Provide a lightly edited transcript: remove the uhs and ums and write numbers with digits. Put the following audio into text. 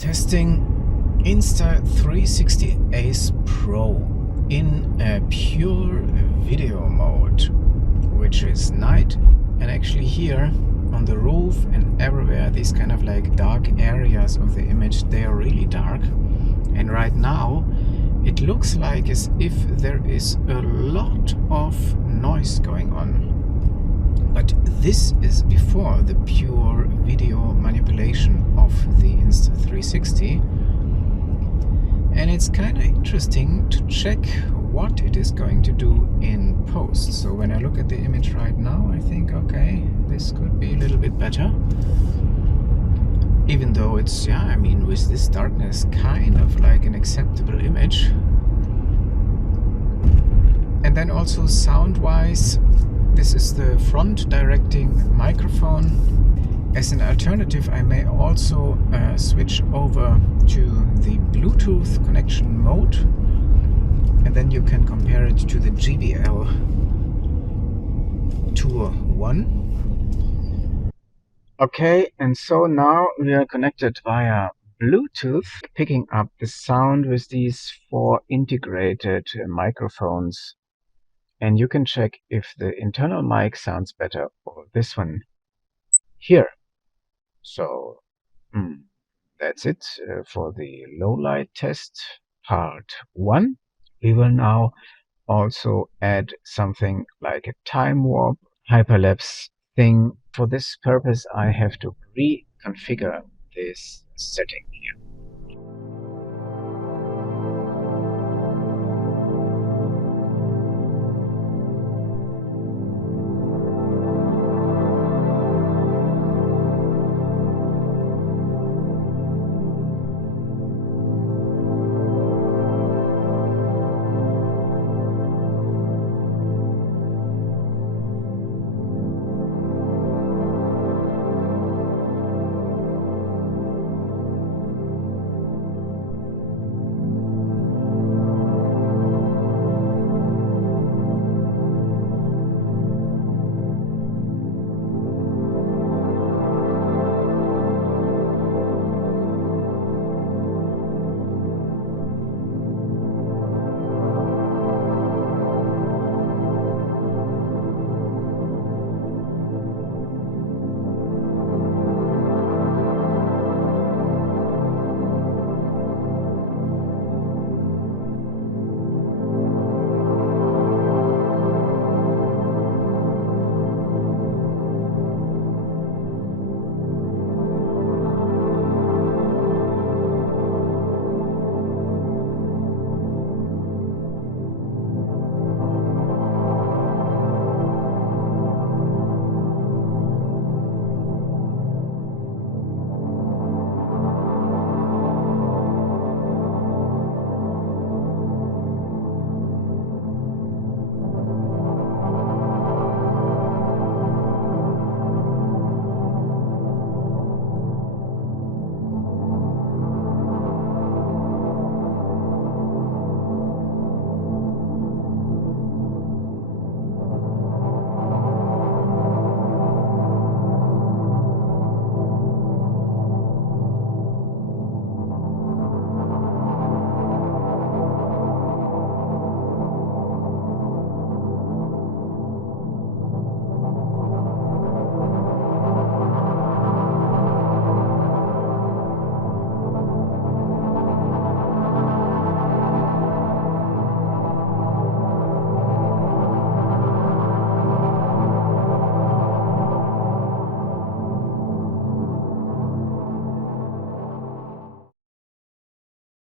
Testing Insta360 Ace Pro in a pure video mode, which is night, and actually here on the roof and everywhere, these kind of like dark areas of the image, they are really dark. And right now it looks like as if there is a lot of noise going on. But this is before the pure video manipulation of the Insta360. And it's kind of interesting to check what it is going to do in post. So when I look at the image right now, I think, okay, this could be a little bit better. Even though it's, yeah, I mean, with this darkness, kind of like an acceptable image. And then also sound-wise, this is the front directing microphone. As an alternative, I may also switch over to the Bluetooth connection mode, and then you can compare it to the JBL Tour 1. Okay, and so now we are connected via Bluetooth, picking up the sound with these 4 integrated microphones. And you can check if the internal mic sounds better or this one here. So that's it for the low light test part 1. We will now also add something like a time warp hyperlapse thing. For this purpose, I have to reconfigure this setting here.